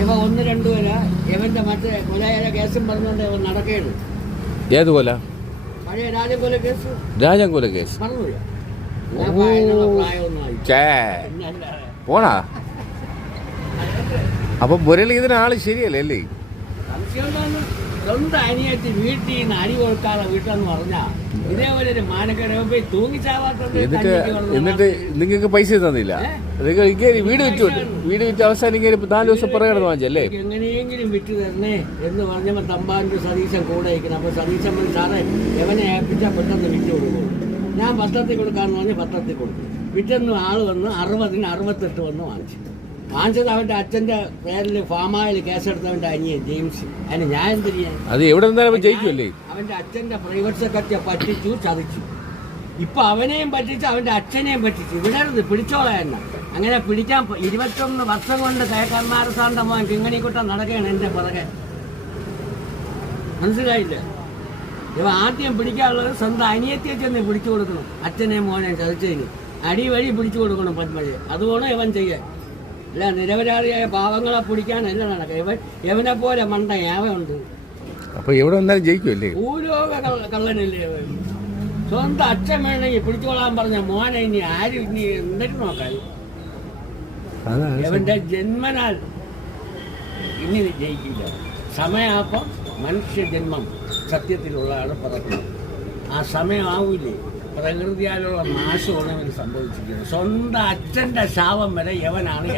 ഇവ 1-2 വര ഇവന്റെ മറ്റേ കൊലയായ കേസും പറഞ്ഞുകൊണ്ട് ഇവൻ നടക്കുകയാണ്. ഏത് കൊല? പഴയ രാജകൊല കേസ്. രാജകൊല കേസ് പറഞ്ഞില്ല. പ്രായമൊന്നും പോണാ. അപ്പൊ മുരളീധരൻ ആള് ശരിയല്ലേ അല്ലേ? സ്വന്തം അനിയത്തി വീട്ടിൽ നിന്ന് അരി കൊടുക്കാതെ വീട്ടെന്ന് പറഞ്ഞാ ഇതേപോലെ ഒരു മാനക്കേട് പോയി തൂങ്ങിച്ചാവാത്തത്. എന്നിട്ട് നിങ്ങൾക്ക് പൈസ തന്നില്ല? നിങ്ങൾ വീട് വിറ്റ് അവസാനം 4 ദിവസം പുറകെ വാങ്ങിച്ചല്ലേ? എങ്ങനെയെങ്കിലും വിറ്റ് തരണേ എന്ന് പറഞ്ഞപ്പോൾ തമ്പാൻ്റെ സതീശൻ കൂടെ ഇരിക്കണം. അപ്പൊ സതീശൻ സാറേ എവനെ ഏൽപ്പിച്ചാൽ പെട്ടെന്ന് വിറ്റ് കൊടുക്കും. ഞാൻ പത്രത്തിൽ കൊടുക്കാന്ന് പറഞ്ഞ് പത്രത്തിൽ കൊടുക്കും. വിറ്റെന്ന് ആള് വന്ന് 60-ന് 68 വന്ന് വാങ്ങിച്ചത് അവന്റെ അച്ഛന്റെ പേരിൽ ഫാമായിൽ കേസെടുത്തവന്റെ അനിയൻ ജെയിംസ്. അതിന് ഞാൻ എന്ത് ചെയ്യാൻ? അത് എവിടെ ജയിക്കുമല്ലേ? അവന്റെ അച്ഛന്റെ പ്രൈവറ്റ് സെക്രട്ടറിയെ പറ്റിച്ചു, ചതിച്ചു. ഇപ്പൊ അവനെയും പറ്റിച്ചു, അവന്റെ അച്ഛനെയും പറ്റിച്ചു. വിടരുത്, പിടിച്ചോളായിരുന്നു. അങ്ങനെ പിടിക്കാൻ 21 വർഷം കൊണ്ട് കൈക്കർമാരസാന്റെ മോൻ കിങ്ങണിക്കുട്ടൻ നടക്കുകയാണ് എന്റെ പുറകെ. മനസ്സിലായില്ലേ? ഇവ ആദ്യം പിടിക്കാനുള്ളത് സ്വന്തം അനിയത്തിയെ ചെന്ന് പിടിച്ചു കൊടുക്കണം. അച്ഛനെയും മോനെയും ചതിച്ചതിന് അടി വഴി പിടിച്ചു കൊടുക്കണം പത്മജയെ. അതുകൊണ്ട് ഇവൻ ചെയ്യാൻ. അല്ല, നിരപരാധിയായ പാവങ്ങളെ പിടിക്കാനല്ല നടക്കുക. ഇവനെ പോലെ മണ്ട ഉണ്ട്. അപ്പൊ എവിടെ വന്നാലും ജയിക്കുമല്ലേ? ഭൂലോക കള്ളനല്ലേ? സ്വന്തം അച്ഛൻ വേണമെങ്കിൽ പിടിച്ചോളാൻ പറഞ്ഞ മോനെ ഇനി ആരും ഇനി എന്തൊക്കെ നോക്കാൻ? ഇവന്റെ ജന്മനാൽ ഇനി ജയിക്കില്ല. സമയാപ്പം മനുഷ്യ ജന്മം സത്യത്തിലുള്ള ആള് പറക്കുന്നത്. ആ സമയമാവൂലേ? പ്രകൃതിയാലുള്ള നാശമാണ് ഇവന് സംഭവിച്ചിരിക്കുന്നത്. സ്വന്തം അച്ഛന്റെ ശാപം വരെ യവനാണ്.